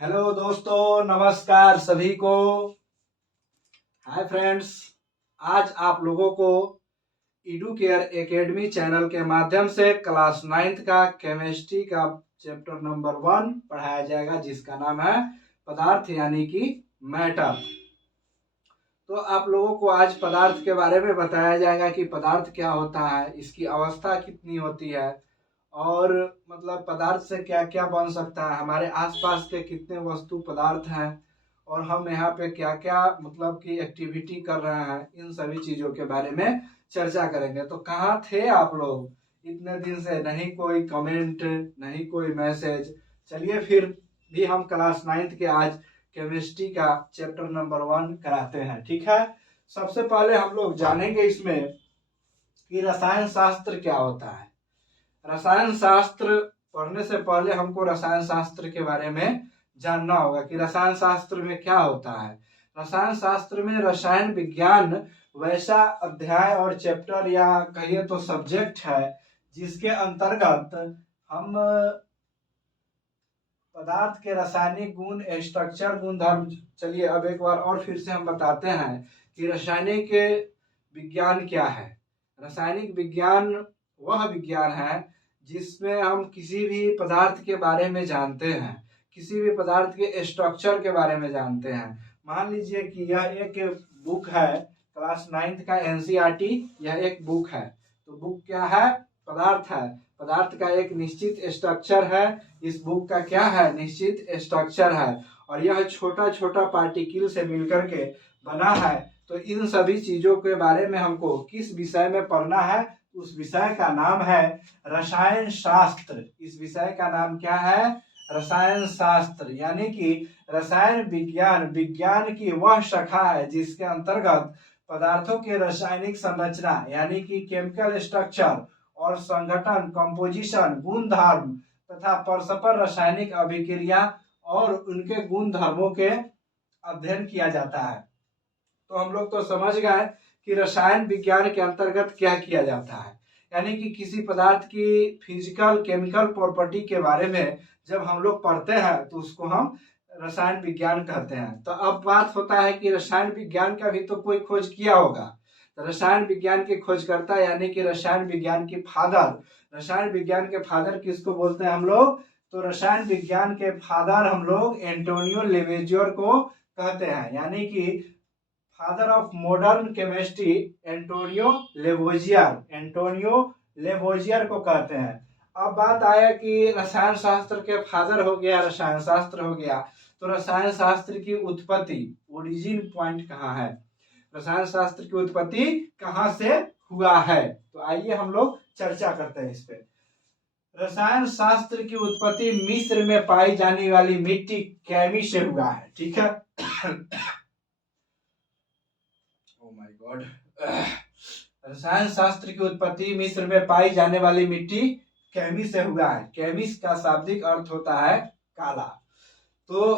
Hello दोस्तों, नमस्कार सभी को। हाय फ्रेंड्स, आज आप लोगों को एडुकेयर एकेडमी चैनल के माध्यम से क्लास 9th का केमिस्ट्री का चैप्टर नंबर 1 पढ़ाया जाएगा, जिसका नाम है पदार्थ यानी कि मैटर। तो आप लोगों को आज पदार्थ के बारे में बताया जाएगा कि पदार्थ क्या होता है, इसकी अवस्था कितनी होती है और मतलब पदार्थ से क्या क्या बन सकता है, हमारे आसपास के कितने वस्तु पदार्थ हैं और हम यहाँ पे क्या क्या मतलब कि एक्टिविटी कर रहे हैं, इन सभी चीज़ों के बारे में चर्चा करेंगे। तो कहाँ थे आप लोग इतने दिन से? नहीं कोई कमेंट, नहीं कोई मैसेज। चलिए फिर भी हम क्लास 9th के आज केमिस्ट्री का चैप्टर नंबर 1 कराते हैं, ठीक है। सबसे पहले हम लोग जानेंगे इसमें कि रसायन शास्त्र क्या होता है। रसायन शास्त्र पढ़ने से पहले हमको रसायन शास्त्र के बारे में जानना होगा कि रसायन शास्त्र में क्या होता है। रसायन शास्त्र में रसायन विज्ञान वैसा अध्याय और चैप्टर या कहिए तो सब्जेक्ट है जिसके अंतर्गत हम पदार्थ के रासायनिक गुण, स्ट्रक्चर, गुणधर्म। चलिए अब एक बार और फिर से हम बताते हैं कि रासायनिक विज्ञान क्या है। रासायनिक विज्ञान वह विज्ञान है जिसमें हम किसी भी पदार्थ के बारे में जानते हैं, किसी भी पदार्थ के स्ट्रक्चर के बारे में जानते हैं। मान लीजिए कि यह एक बुक है, क्लास 9th का एनसीईआरटी, यह एक बुक है। तो बुक क्या है? पदार्थ है। पदार्थ का एक निश्चित स्ट्रक्चर है। इस बुक का क्या है? निश्चित स्ट्रक्चर है और यह छोटा छोटा पार्टिकल से मिलकर के बना है। तो इन सभी चीजों के बारे में हमको किस विषय में पढ़ना है? उस विषय का नाम है रसायन शास्त्र। इस विषय का नाम क्या है? रसायन शास्त्र, यानी कि रसायन विज्ञान, विज्ञान की वह शाखा है जिसके अंतर्गत पदार्थों के रासायनिक संरचना यानी कि केमिकल स्ट्रक्चर और संगठन, कंपोजिशन, गुणधर्म तथा परस्पर रासायनिक अभिक्रिया और उनके गुण धर्मों के अध्ययन किया जाता है। तो हम लोग तो समझ गए कि रसायन विज्ञान के अंतर्गत क्या किया जाता है, यानी कि किसी पदार्थ की फिजिकल केमिकल प्रॉपर्टी के बारे में जब हम लोग पढ़ते हैं तो उसको हम रसायन विज्ञान कहते हैं। तो अब बात होता है कि रसायन विज्ञान का भी तो कोई खोज किया होगा। तो रसायन विज्ञान के खोजकर्ता यानी कि रसायन विज्ञान की फादर, रसायन विज्ञान के फादर किसको बोलते हैं हम लोग? तो रसायन विज्ञान के फादर हम लोग एंटोनियो लेवेजियर को कहते हैं, यानी कि father of modern chemistry Antonio Lavoisier, Antonio Lavoisier को कहते हैं। अब बात आया कि रसायन शास्त्र के फादर हो गया, रसायन शास्त्र हो गया, तो रसायन शास्त्र की उत्पत्ति, ओरिजिन पॉइंट कहाँ है? रसायन शास्त्र की उत्पत्ति कहाँ से हुआ है? तो आइए हम लोग चर्चा करते हैं इस पे। रसायन शास्त्र की उत्पत्ति मिस्र में पाई जाने वाली मिट्टी कैमी से हुआ है, ठीक है। Oh my God. रसायन शास्त्र की उत्पत्ति मिस्र में पाई जाने वाली मिट्टी कैमी से हुआ है। कैमिस का शाब्दिक अर्थ होता है काला। तो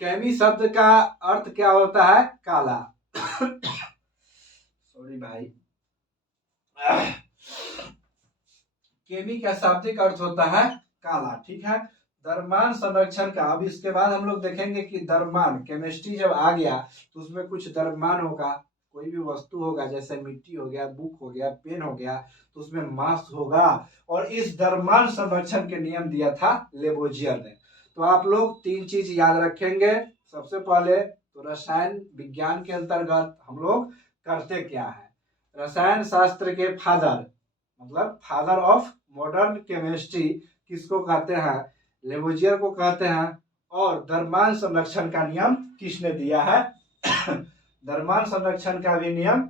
कैमी शब्द का अर्थ क्या होता है? काला। सॉरी भाई। केमी का शाब्दिक अर्थ होता है काला, ठीक है। द्रव्यमान संरक्षण का, अब इसके बाद हम लोग देखेंगे कि द्रव्यमान, केमिस्ट्री जब आ गया तो उसमें कुछ द्रव्यमान होगा, कोई भी वस्तु होगा, जैसे मिट्टी हो गया, बुक हो गया, पेन हो गया, तो उसमें मास होगा और इस द्रव्यमान संरक्षण के नियम दिया था लेवोजियर ने। तो आप लोग 3 चीज याद रखेंगे। सबसे पहले तो रसायन विज्ञान के अंतर्गत हम लोग करते क्या है? रसायन शास्त्र के फादर, मतलब फादर ऑफ मॉडर्न केमिस्ट्री किसको कहते हैं? लेवोजियर को कहते हैं। और द्रव्यमान संरक्षण का नियम किसने दिया है? द्रव्यमान संरक्षण का भी नियम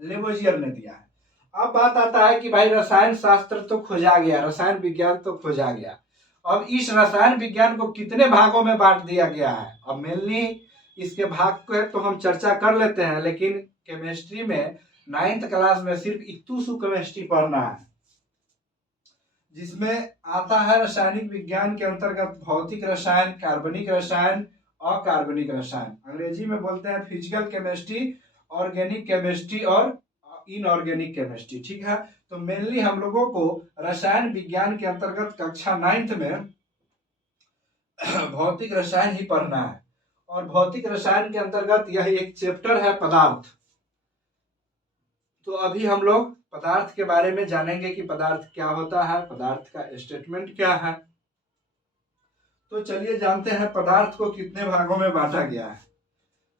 लेवोजियर ने दिया है। अब बात आता है कि भाई रसायन शास्त्र तो खोजा गया, रसायन विज्ञान तो खोजा गया, अब इस रसायन विज्ञान को कितने भागों में बांट दिया गया है? अब मेनली इसके भाग को तो हम चर्चा कर लेते हैं, लेकिन केमिस्ट्री में 9th क्लास में सिर्फ इक्तुसु केमिस्ट्री पढ़ना है, जिसमें आता है रासायनिक विज्ञान के अंतर्गत भौतिक रसायन, कार्बनिक रसायन, अकार्बनिक रसायन। अंग्रेजी में बोलते हैं फिजिकल केमिस्ट्री, ऑर्गेनिक केमिस्ट्री और इनऑर्गेनिक केमिस्ट्री, ठीक है। तो मेनली हम लोगों को रसायन विज्ञान के अंतर्गत कक्षा 9th में भौतिक रसायन ही पढ़ना है। और भौतिक रसायन के अंतर्गत यह एक चैप्टर है पदार्थ। तो अभी हम लोग पदार्थ के बारे में जानेंगे कि पदार्थ क्या होता है, पदार्थ का स्टेटमेंट क्या है। तो चलिए जानते हैं पदार्थ को कितने भागों में बांटा गया है।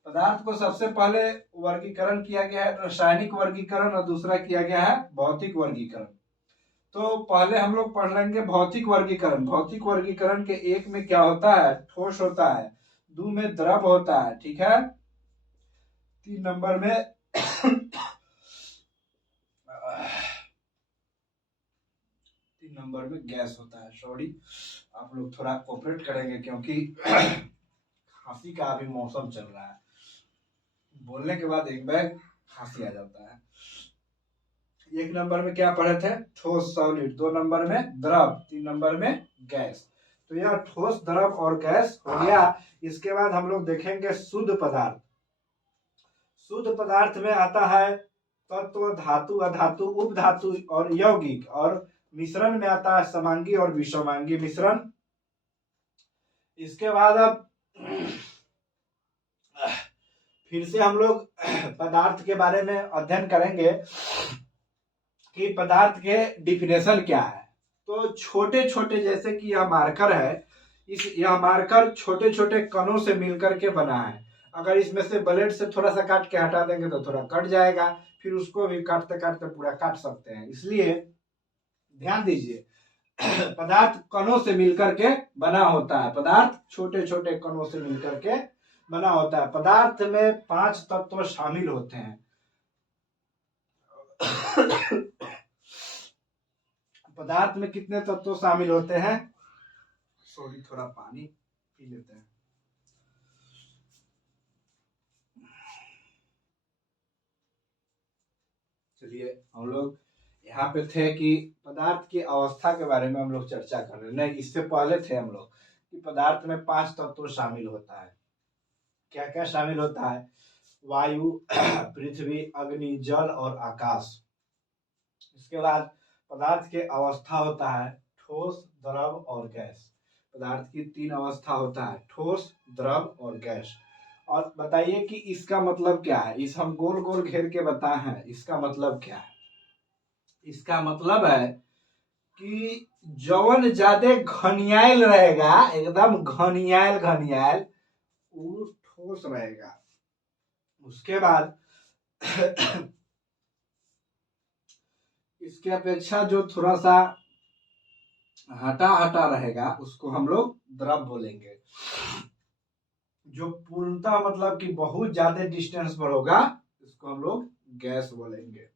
पदार्थ को सबसे पहले वर्गीकरण किया गया है रासायनिक वर्गीकरण, और दूसरा किया गया है भौतिक वर्गीकरण। तो पहले हम लोग पढ़ लेंगे भौतिक वर्गीकरण। भौतिक वर्गीकरण के एक में क्या होता है, ठोस होता है, दो में द्रव होता है, ठीक है, तीन नंबर में गैस होता है। सॉरी, आप लोग थोड़ा कोऑपरेट करेंगे क्योंकि खांसी का अभी मौसम चल रहा है, बोलने के बाद एक बैग खांसी आ जाता है। एक नंबर में क्या पढ़े थे, ठोस सॉलिड, दो नंबर में द्रव, तीन नंबर में गैस। तो यह ठोस, द्रव और गैस हो गया। इसके बाद हम लोग देखेंगे शुद्ध पदार्थ। शुद्ध पदार्थ में आता है तत्व, धातु, अधातु, उपधातु और यौगिक, और मिश्रण में आता है समांगी और विषमांगी मिश्रण। इसके बाद अब फिर से हम लोग पदार्थ के बारे में अध्ययन करेंगे कि पदार्थ के डिफिनेशन क्या है। तो छोटे छोटे, जैसे कि यह मार्कर है, यह मार्कर छोटे छोटे कणों से मिलकर के बना है। अगर इसमें से ब्लेड से थोड़ा सा काट के हटा देंगे तो थोड़ा कट जाएगा, फिर उसको भी काटते काटते पूरा काट सकते हैं। इसलिए ध्यान दीजिए, पदार्थ कणों से मिलकर के बना होता है। पदार्थ छोटे छोटे कणों से मिलकर के बना होता है। पदार्थ में 5 तत्व शामिल होते हैं। पदार्थ में कितने तत्व शामिल होते हैं, सॉरी थोड़ा पानी पी लेते हैं। चलिए, हम लोग यहाँ पे थे कि पदार्थ की अवस्था के बारे में हम लोग चर्चा कर रहे हैं। नहीं, इससे पहले थे हम लोग कि पदार्थ में 5 तत्व शामिल होता है। क्या क्या शामिल होता है, वायु, पृथ्वी, अग्नि, जल और आकाश। इसके बाद पदार्थ के अवस्था होता है ठोस, द्रव और गैस। पदार्थ की 3 अवस्था होता है, ठोस, द्रव और गैस। और बताइए कि इसका मतलब क्या है। इस हम गोल गोल घेर के बताए हैं, इसका मतलब क्या है। इसका मतलब है कि जवन ज्यादा घनियाल रहेगा, एकदम घनियाल घनियाल, वो ठोस रहेगा। उसके बाद इसके अपेक्षा जो थोड़ा सा हटा हटा रहेगा उसको हम लोग द्रव बोलेंगे। जो पूर्णतः मतलब कि बहुत ज्यादा डिस्टेंस पर होगा इसको हम लोग गैस बोलेंगे।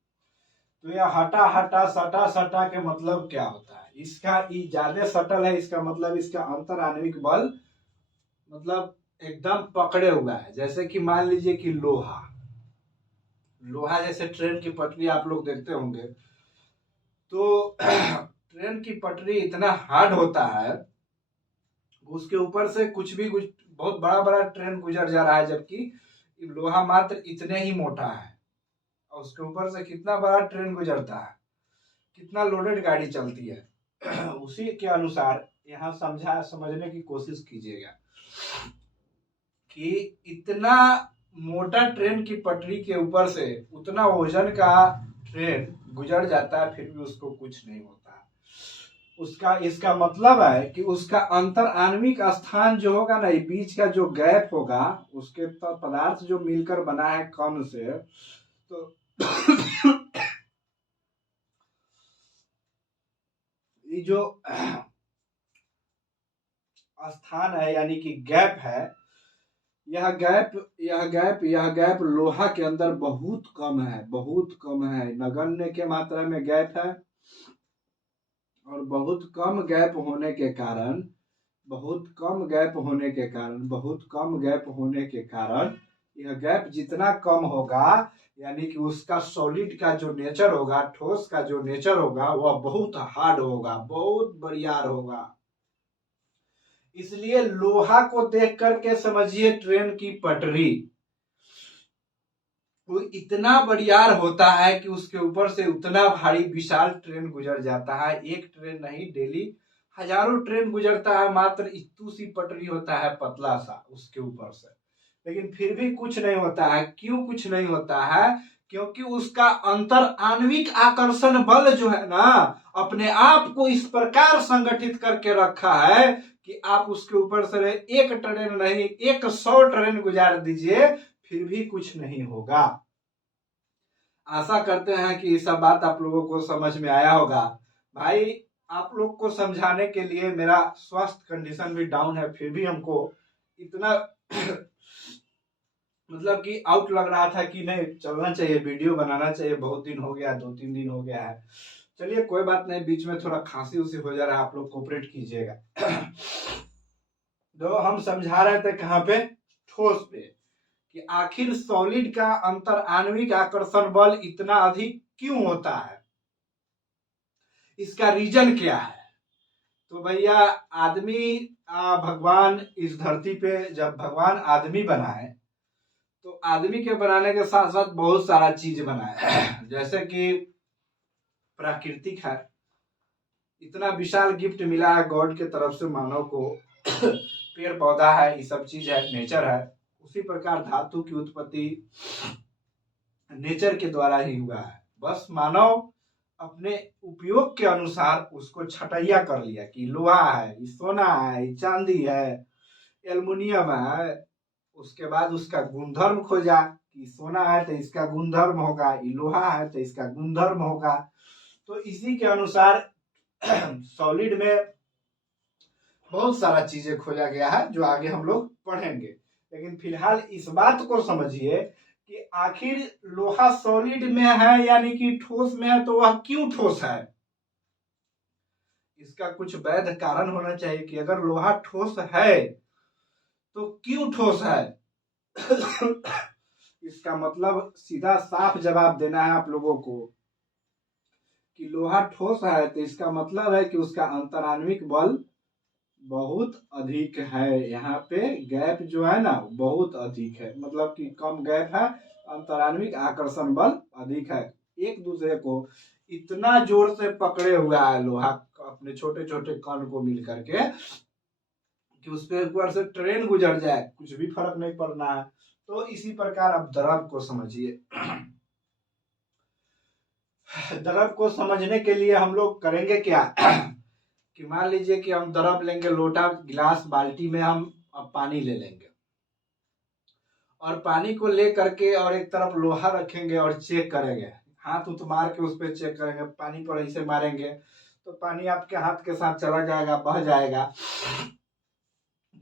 तो यह हटा हटा, सटा सटा के मतलब क्या होता है, इसका ज्यादा सटल है, इसका मतलब इसका अंतर आणविक बल मतलब एकदम पकड़े हुआ है। जैसे कि मान लीजिए कि लोहा, लोहा जैसे ट्रेन की पटरी आप लोग देखते होंगे, तो ट्रेन की पटरी इतना हार्ड होता है, उसके ऊपर से कुछ बहुत बड़ा बड़ा ट्रेन गुजर जा रहा है, जबकि लोहा मात्र इतने ही मोटा है, और उसके ऊपर से कितना बड़ा ट्रेन गुजरता है, कितना लोडेड गाड़ी चलती है। उसी के अनुसार यहाँ समझने की कोशिश कीजिएगा कि इतना मोटा ट्रेन की पटरी के ऊपर से उतना वजन का ट्रेन गुजर जाता है, फिर भी उसको कुछ नहीं होता। इसका मतलब है कि उसका अंतर आणविक स्थान जो होगा ना, बीच का जो गैप होगा, उसके तो पदार्थ जो मिलकर बना है कण से, तो ये जो स्थान है यानी कि गैप है, यह गैप लोहा के अंदर बहुत कम है, बहुत कम है, नगण्य के मात्रा में गैप है। और बहुत कम गैप होने के कारण यह गैप जितना कम होगा, यानी कि उसका सॉलिड का जो नेचर होगा, ठोस का जो नेचर होगा, वह बहुत हार्ड होगा, बहुत बरियार होगा। इसलिए लोहा को देख करके समझिए ट्रेन की पटरी, वो इतना बरियार होता है कि उसके ऊपर से उतना भारी विशाल ट्रेन गुजर जाता है। एक ट्रेन नहीं, डेली हजारों ट्रेन गुजरता है, मात्र इतू सी पटरी होता है पतला सा उसके ऊपर से, लेकिन फिर भी कुछ नहीं होता है। क्यों कुछ नहीं होता है? क्योंकि उसका अंतर आणविक आकर्षण बल जो है ना, अपने आप को इस प्रकार संगठित करके रखा है कि आप उसके ऊपर से एक ट्रेन नहीं 100 ट्रेन गुजार दीजिए फिर भी कुछ नहीं होगा। आशा करते हैं कि ये सब बात आप लोगों को समझ में आया होगा। भाई आप लोग को समझाने के लिए मेरा स्वास्थ्य कंडीशन भी डाउन है, फिर भी हमको इतना मतलब कि आउट लग रहा था कि नहीं चलना चाहिए, वीडियो बनाना चाहिए। बहुत दिन हो गया, 2-3 दिन हो गया है। चलिए कोई बात नहीं, बीच में थोड़ा खांसी उसी हो जा रहा है, आप लोग कोऑपरेट कीजिएगा। तो हम समझा रहे थे कहाँ पे? ठोस पे, कि आखिर सॉलिड का अंतर आणविक आकर्षण बल इतना अधिक क्यों होता है, इसका रीजन क्या है? तो भैया आदमी भगवान इस धरती पे जब भगवान आदमी बनाए तो आदमी के बनाने के साथ साथ बहुत सारा चीज बनाए, जैसे कि प्राकृतिक है, इतना विशाल गिफ्ट मिला है गॉड के तरफ से मानव को। पेड़ पौधा है, ये सब चीज है, नेचर है। उसी प्रकार धातु की उत्पत्ति नेचर के द्वारा ही हुआ है। बस मानव अपने उपयोग के अनुसार उसको छटैया कर लिया कि लोहा है, ये सोना है, ये चांदी है, एल्युमिनियम है। उसके बाद उसका गुणधर्म खोजा कि सोना है तो इसका गुणधर्म होगा, ये लोहा है तो इसका गुणधर्म होगा। तो इसी के अनुसार सॉलिड में बहुत सारा चीजें खोजा गया है जो आगे हम लोग पढ़ेंगे। लेकिन फिलहाल इस बात को समझिए कि आखिर लोहा सॉलिड में है यानी कि ठोस में है, तो वह क्यों ठोस है? इसका कुछ वैध कारण होना चाहिए कि अगर लोहा ठोस है तो क्यों ठोस है। इसका मतलब सीधा साफ जवाब देना है आप लोगों को कि लोहा ठोस है तो इसका मतलब है कि उसका अंतराण्विक बल बहुत अधिक है। यहाँ पे गैप जो है ना बहुत अधिक है, मतलब कि कम गैप है, अंतराण्विक आकर्षण बल अधिक है। एक दूसरे को इतना जोर से पकड़े हुआ है लोहा अपने छोटे छोटे कण को मिल करके कि उस पे ऊपर से ट्रेन गुजर जाए कुछ भी फर्क नहीं पड़ना है। तो इसी प्रकार आप द्रव को समझिए। द्रव को समझने के लिए हम लोग करेंगे क्या कि मान लीजिए कि हम द्रव लेंगे, लोटा गिलास बाल्टी में हम अब पानी ले लेंगे और पानी को ले करके और एक तरफ लोहा रखेंगे और चेक करेंगे, हाथ उठ मार के उस पर चेक करेंगे। पानी पर ऐसे मारेंगे तो पानी आपके हाथ के साथ चला जाएगा, बह जाएगा।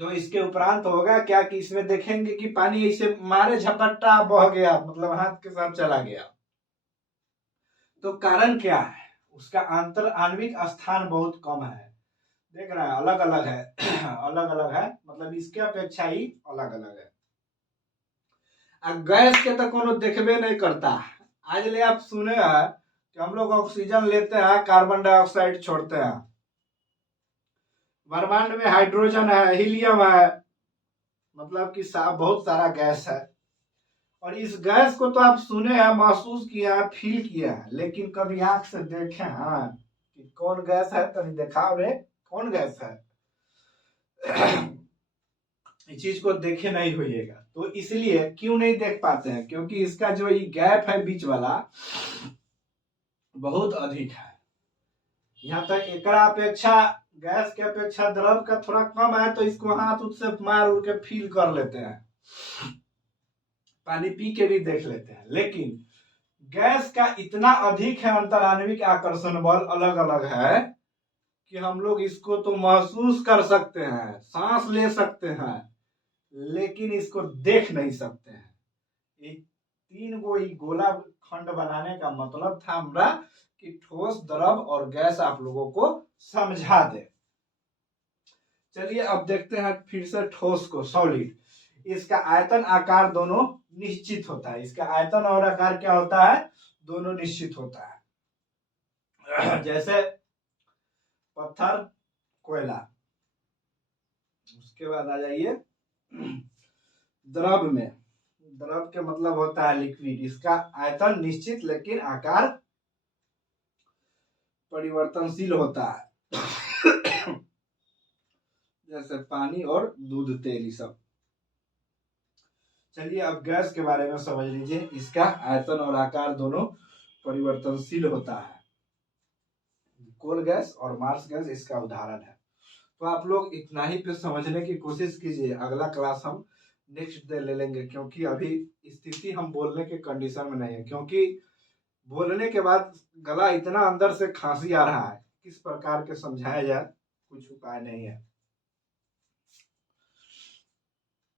तो इसके उपरांत होगा क्या कि इसमें देखेंगे कि पानी ऐसे मारे झपट्टा बह गया, मतलब हाथ के साथ चला गया। तो कारण क्या है? उसका अंतर आणविक स्थान बहुत कम है। देख रहे हैं अलग अलग है। अलग अलग है मतलब इसके अपेक्षा ही अलग अलग है। गैस के तो कोनो देखबे नहीं करता। आज ले आप सुने हैं कि हम लोग ऑक्सीजन लेते हैं, कार्बन डाइऑक्साइड छोड़ते हैं। ब्रह्मांड में हाइड्रोजन है, हीलियम है, मतलब कि बहुत सारा गैस है। और इस गैस को तो आप सुने हैं, महसूस किया है, फील किया है, लेकिन कभी आंख से देखे हैं कि कौन गैस है? कभी दिखाओ रे कौन गैस है। इस चीज को देखे नहीं होइएगा। तो इसलिए क्यों नहीं देख पाते हैं? क्योंकि इसका जो ये गैप है बीच वाला बहुत अधिक है। यहाँ तक एक अपेक्षा गैस के अपेक्षा द्रव का थोड़ा कम है, तो इसको हाथ से मार उड़ के फील कर लेते हैं, पानी पी के भी देख लेते हैं। लेकिन गैस का इतना अधिक है अंतराण्विक आकर्षण बल अलग अलग है कि हम लोग इसको तो महसूस कर सकते हैं, सांस ले सकते हैं, लेकिन इसको देख नहीं सकते हैं। एक 3 गो गोला खंड बनाने का मतलब था हमरा कि ठोस, द्रव और गैस आप लोगों को समझा दे। चलिए अब देखते हैं फिर से ठोस को, सॉलिड। इसका आयतन आकार दोनों निश्चित होता है। इसका आयतन और आकार क्या होता है? दोनों निश्चित होता है। जैसे पत्थर, कोयला। उसके बाद आ जाइए द्रव में। द्रव के मतलब होता है लिक्विड। इसका आयतन निश्चित लेकिन आकार परिवर्तनशील होता है। जैसे पानी और दूध, तेल, ये सब। चलिए अब गैस के बारे में समझ लीजिए। इसका आयतन और आकार दोनों परिवर्तनशील होता है। कोल गैस और मार्स गैस इसका उदाहरण है। तो आप लोग इतना ही पे समझने की कोशिश कीजिए। अगला क्लास हम नेक्स्ट डे ले लेंगे, क्योंकि अभी स्थिति हम बोलने के कंडीशन में नहीं है, क्योंकि बोलने के बाद गला इतना अंदर से खांसी आ रहा है, किस प्रकार के समझाया जाए, कुछ उपाय नहीं है।